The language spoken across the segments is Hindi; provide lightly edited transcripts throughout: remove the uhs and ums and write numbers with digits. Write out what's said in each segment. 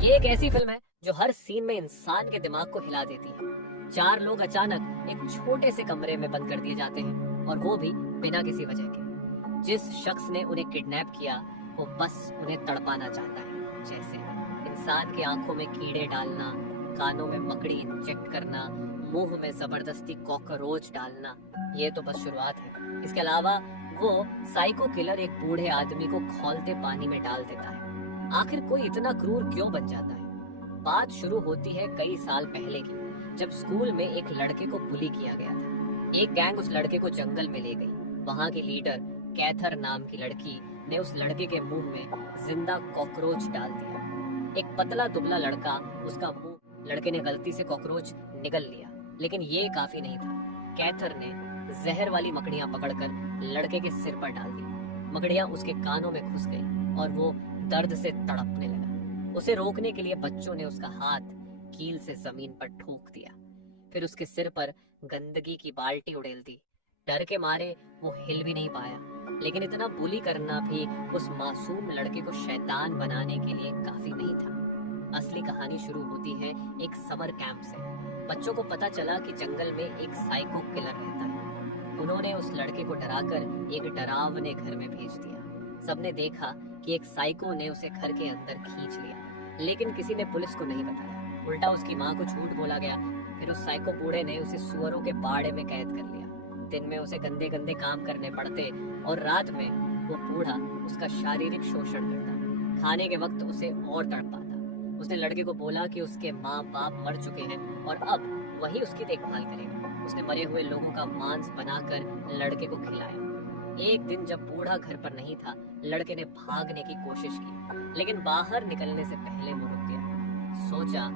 ये एक ऐसी फिल्म है जो हर सीन में इंसान के दिमाग को हिला देती है। चार लोग अचानक एक छोटे से कमरे में बंद कर दिए जाते हैं और वो भी बिना किसी वजह के। जिस शख्स ने उन्हें किडनैप किया वो बस उन्हें तड़पाना चाहता है। जैसे इंसान की आंखों में कीड़े डालना, कानों में मकड़ी इंजेक्ट करना, मुंह में जबरदस्ती कॉकरोच डालना, ये तो बस शुरुआत है। इसके अलावा वो साइको किलर एक बूढ़े आदमी को खौलते पानी में डाल देता है। आखिर कोई इतना क्रूर क्यों बन जाता है? बात शुरू होती है कई साल पहले की, जब स्कूल में एक लड़के को बुली किया गया था। एक गैंग उस लड़के को जंगल में ले गई। वहाँ की लीडर कैथर नाम की लड़की ने उस लड़के के मुंह में जिंदा कॉकरोच डाल दिया। एक पतला दुबला लड़का, उसका मुंह, लड़के ने गलती से कॉकरोच निगल लिया, लेकिन ये काफी नहीं था। कैथर ने जहर वाली मकड़ियां पकड़कर लड़के के सिर पर डाल दी। मकड़ियां उसके कानों में घुस गई और वो दर्द से तड़पने लगा। उसे रोकने के लिए बच्चों ने उसका हाथ कील से जमीन पर ठोक दिया। फिर उसके सिर पर गंदगी की बाल्टी उड़ेल दी। डर के मारे वो हिल भी नहीं पाया, लेकिन इतना बुली करना भी उस मासूम लड़के को शैतान बनाने के लिए काफी नहीं था। असली कहानी शुरू होती है एक समर कैंप से। बच्चों को पता चला कि जंगल में एक साइको किलर रहता है। उन्होंने उस लड़के को डराकर एक डरावने घर में भेज दिया। सबने देखा कि एक साइको ने उसे घर के अंदर खींच लिया, लेकिन किसी ने पुलिस को नहीं बताया। उल्टा उसकी माँ को झूठ बोला गया। फिर उस साइको बूढ़े ने उसे सुअरों के बाड़े में कैद कर लिया। दिन में उसे गंदे गंदे काम करने पड़ते और रात में वो बूढ़ा उसका शारीरिक शोषण करता। खाने के वक्त उसे और तड़पाता। उसने लड़के को बोला कि उसके माँ बाप मर चुके हैं और अब वही उसकी देखभाल करेगा। उसने मरे हुए लोगों का मांस बनाकर लड़के को खिलाया। एक दिन जब बूढ़ा घर पर नहीं था, लड़के ने भागने की कोशिश की, लेकिन बाहर निकलने से पहले वो रुक गया। सोचा,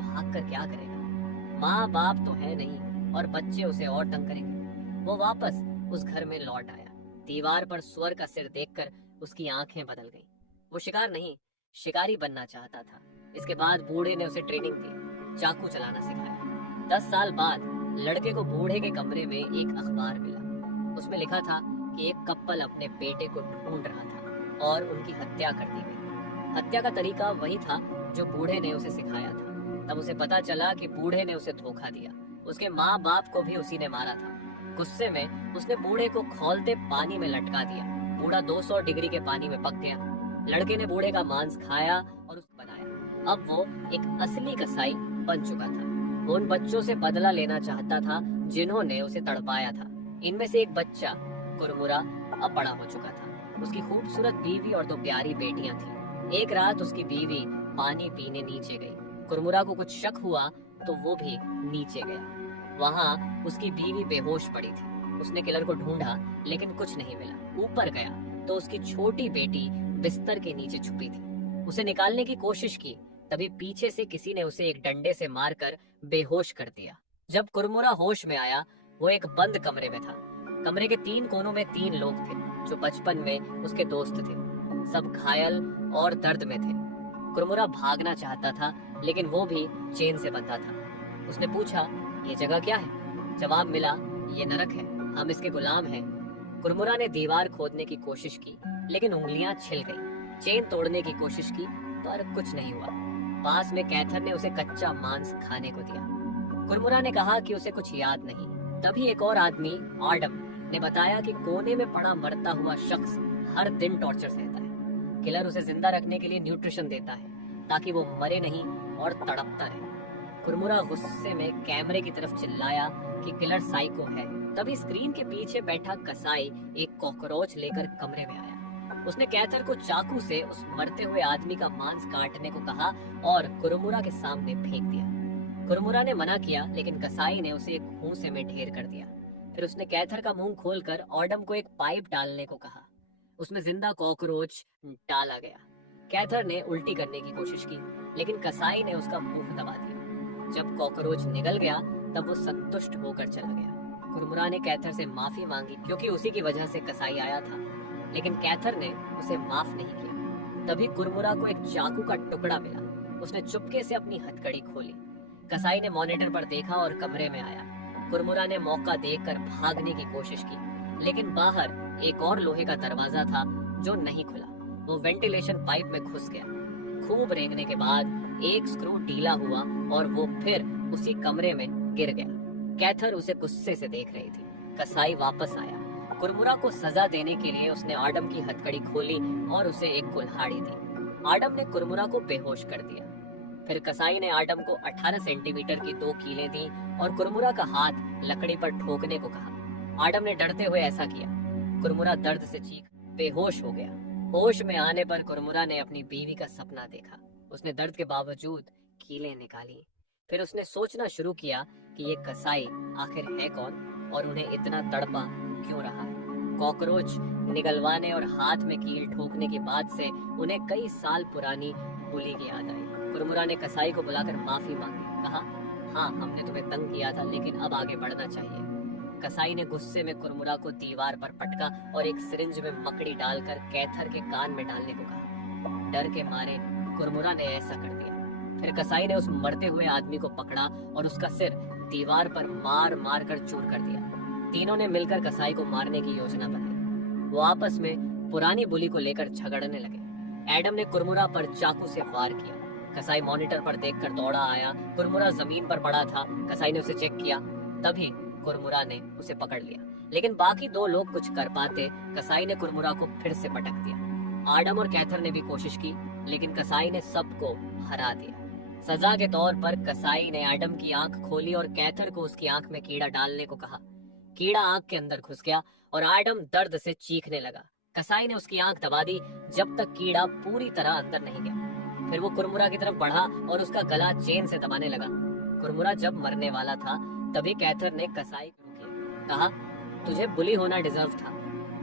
भागकर क्या करेगा? माँ बाप तो है नहीं और बच्चे उसे और तंग करेंगे। वो वापस उस घर में लौट आया। दीवार पर सुअर का सिर देखकर उसकी आंखें बदल गईं। वो शिकार नहीं, शिकारी बनना चाहता था। इसके बाद बूढ़े ने उसे ट्रेनिंग दी, चाकू चलाना सिखाया। 10 साल बाद लड़के को बूढ़े के कमरे में एक अखबार मिला। उसमें लिखा था कि एक कपल अपने बेटे को ढूंढ रहा था और उनकी हत्या कर दी गई। हत्या का तरीका वही था जो बूढ़े ने उसे सिखाया था। तब उसे पता चला कि बूढ़े ने उसे धोखा दिया। उसके माँ बाप को भी उसी ने मारा था। गुस्से में उसने बूढ़े को खौलते पानी में लटका दिया। बूढ़ा 200 डिग्री के पानी में पक गया। लड़के ने बूढ़े का मांस खाया और उसे बनाया। अब वो एक असली कसाई बन चुका था। वो उन बच्चों से बदला लेना चाहता था जिन्होंने उसे तड़पाया था। इनमें से एक बच्चा, कुरमुरा, अब बड़ा हो चुका था। उसकी खूबसूरत बीवी और 2 प्यारी बेटियां थी। एक रात उसकी बीवी पानी पीने नीचे गई। कुरमुरा को कुछ शक हुआ तो वो भी नीचे गया। वहां उसकी बीवी बेहोश पड़ी थी। उसने किलर को ढूंढा, लेकिन कुछ नहीं मिला। ऊपर गया तो उसकी छोटी बेटी बिस्तर के नीचे छुपी थी। उसे निकालने की कोशिश की, तभी पीछे से किसी ने उसे एक डंडे से मारकर बेहोश कर दिया। जब कुरमुरा होश में आया, वो एक बंद कमरे में था। कमरे के 3 कोनों में 3 लोग थे जो बचपन में उसके दोस्त थे। सब घायल और दर्द में थे। कुरमुरा भागना चाहता था, लेकिन वो भी चेन से बंधा था। उसने पूछा, ये जगह क्या है? जवाब मिला, ये नरक है, हम इसके गुलाम हैं। कुरमुरा ने दीवार खोदने की कोशिश की, लेकिन उंगलियां छिल गईं। चेन तोड़ने की कोशिश की, पर कुछ नहीं हुआ। पास में कैथर ने उसे कच्चा मांस खाने को दिया। कुरमुरा ने कहा कि उसे कुछ याद नहीं। तभी एक और आदमी, ऑडम, ने बताया कि कोने में पड़ा मरता हुआ शख्स हर दिन टॉर्चर सहता है। किलर उसे जिंदा रखने के लिए न्यूट्रिशन देता है ताकि वो मरे नहीं और तड़पता रहे। कुरमुरा गुस्से में कैमरे की तरफ चिल्लाया कि किलर साइको है। तभी स्क्रीन के पीछे बैठा कसाई एक कॉकरोच लेकर कमरे में आया। उसने कैथर को चाकू से उस मरते हुए आदमी का मांस काटने को कहा और कुरमुरा के सामने फेंक दिया। कुरमुरा ने मना किया, लेकिन कसाई ने उसे एक भूसे में ढेर कर दिया। फिर उसने कैथर का मुंह खोलकर ऑडम को एक पाइप डालने को कहा। उसमें जिंदा कॉकरोच डाला गया। कैथर ने उल्टी करने की कोशिश की, लेकिन कसाई ने उसका मुंह दबा दिया। जब कॉकरोच निकल गया, तब वो संतुष्ट होकर चला गया। कुरमुरा ने कैथर से माफी मांगी, क्योंकि उसी की वजह से कसाई आया था, लेकिन कैथर ने उसे माफ नहीं किया। तभी कुरमुरा को एक चाकू का टुकड़ा मिला। उसने चुपके से अपनी हथकड़ी खोली। कसाई ने मॉनिटर पर देखा और कमरे में आया। कुरमुरा ने मौका देखकर भागने की कोशिश की, लेकिन बाहर एक और लोहे का दरवाजा था जो नहीं खुला। वो वेंटिलेशन पाइप में घुस गया। खूब रेंगने के बाद एक स्क्रू ढीला हुआ और वो फिर उसी कमरे में गिर गया। कैथर उसे गुस्से से देख रही थी। कसाई वापस आया। कुरमुरा को सजा देने के लिए उसने आडम की हथकड़ी खोली और उसे एक कुल्हाड़ी दी। आडम ने कुरमुरा को बेहोश कर दिया। फिर कसाई ने आडम को 18 सेंटीमीटर की 2 कीलें दी और कुरमुरा का हाथ लकड़ी पर ठोकने को कहा। आडम ने डरते हुए ऐसा किया। कुरमुरा दर्द से चीख बेहोश हो गया। होश में आने पर कुरमुरा ने अपनी बीवी का सपना देखा। उसने दर्द के बावजूद कीलें निकाली। फिर उसने सोचना शुरू किया कि ये कसाई आखिर है कौन और उन्हें इतना तड़पा क्यों रहा है। कॉकरोच निगलवाने और हाथ में कील ठोकने के बाद से उन्हें कई साल पुरानी बुली की याद आई। कुरमुरा ने कसाई को बुलाकर माफी मांगी। कहा, हाँ, हमने तुम्हें तंग किया था, लेकिन अब आगे बढ़ना चाहिए। कसाई ने गुस्से में कुरमुरा को दीवार पर पटका और एक सिरिंज में मकड़ी डालकर कैथर के कान में डालने को कहा। डर के मारे कुरमुरा ने ऐसा कर दिया। फिर कसाई ने उस मरते हुए आदमी को पकड़ा और उसका सिर दीवार पर मार मार कर चूर कर दिया। तीनों ने मिलकर कसाई को मारने की योजना बनाई। वो आपस में पुरानी बुली को लेकर झगड़ने लगे। एडम ने कुरमुरा पर चाकू से वार किया। कसाई मॉनिटर पर देखकर दौड़ा आया। कुरमुरा जमीन पर पड़ा था। कसाई ने उसे चेक किया, तभी कुरमुरा ने उसे पकड़ लिया। लेकिन बाकी 2 लोग कुछ कर पाते। कसाई ने कुरमुरा को फिर से पटक दिया। आडम और कैथर ने भी कोशिश की, लेकिन कसाई ने सबको हरा दिया। सजा के तौर पर कसाई ने आडम की आंख खोली और कैथर को उसकी आंख में कीड़ा डालने को कहा। कीड़ा आंख के अंदर घुस गया और आडम दर्द से चीखने लगा। कसाई ने उसकी आंख दबा दी जब तक कीड़ा पूरी तरह अंदर नहीं गया। फिर वो कुरमुरा की तरफ बढ़ा और उसका गला चेन से दबाने लगा। कुरमुरा जब मरने वाला था, तभी कैथर ने कसाई को रोका। कहा, तुझे बुली होना डिजर्व था।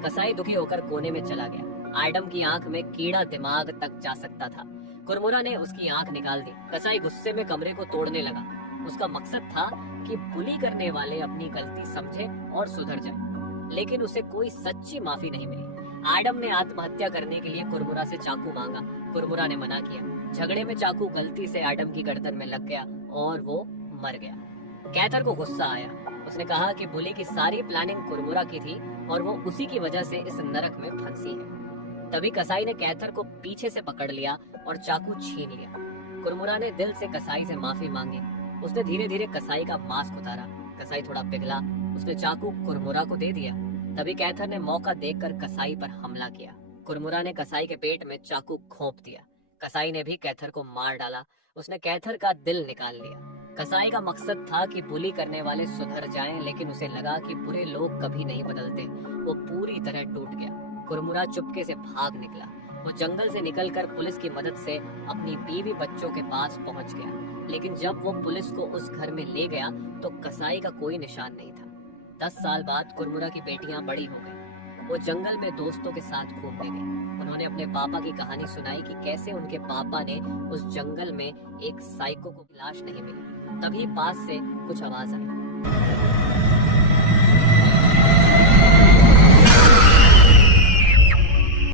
कसाई दुखी होकर कोने में चला गया। आडम की आंख में कीड़ा दिमाग तक जा सकता था। कुरमुरा ने उसकी आंख निकाल दी। कसाई गुस्से में कमरे को तोड़ने लगा। उसका मकसद था कि बुली करने वाले अपनी गलती समझे और सुधर जाए, लेकिन उसे कोई सच्ची माफी नहीं मिली। आडम ने आत्महत्या करने के लिए कुरमुरा से चाकू मांगा। कुरमुरा ने मना किया। झगड़े में चाकू गलती से आडम की गर्दन में लग गया और वो मर गया। कैथर को गुस्सा आया। उसने कहा कि बुली की सारी प्लानिंग कुरमुरा की थी और वो उसी की वजह से इस नरक में फंसी है। तभी कसाई ने कैथर को पीछे से पकड़ लिया और चाकू छीन लिया। कुरमुरा ने दिल से कसाई से माफी मांगी। उसने धीरे धीरे कसाई का मास्क उतारा। कसाई थोड़ा पिघला। उसने चाकू कुरमुरा को दे दिया। तभी कैथर ने मौका देखकर कसाई पर हमला किया। कुरमुरा ने कसाई के पेट में चाकू घोंप दिया। कसाई ने भी कैथर को मार डाला। उसने कैथर का दिल निकाल लिया। कसाई का मकसद था कि बुली करने वाले सुधर जाएं, लेकिन उसे लगा कि बुरे लोग कभी नहीं बदलते। वो पूरी तरह टूट गया। कुरमुरा चुपके से भाग निकला। वो जंगल से निकलकर पुलिस की मदद से अपनी बीवी बच्चों के पास पहुंच गया। लेकिन जब वो पुलिस को उस घर में ले गया तो कसाई का कोई निशान नहीं था। 10 साल बाद कुरमुरा की बेटियां बड़ी हो गई। वो जंगल में दोस्तों के साथ घूमने गई। उन्होंने अपने पापा की कहानी सुनाई कि कैसे उनके पापा ने उस जंगल में एक साइको को लाश नहीं मिली। तभी पास से कुछ आवाज आई।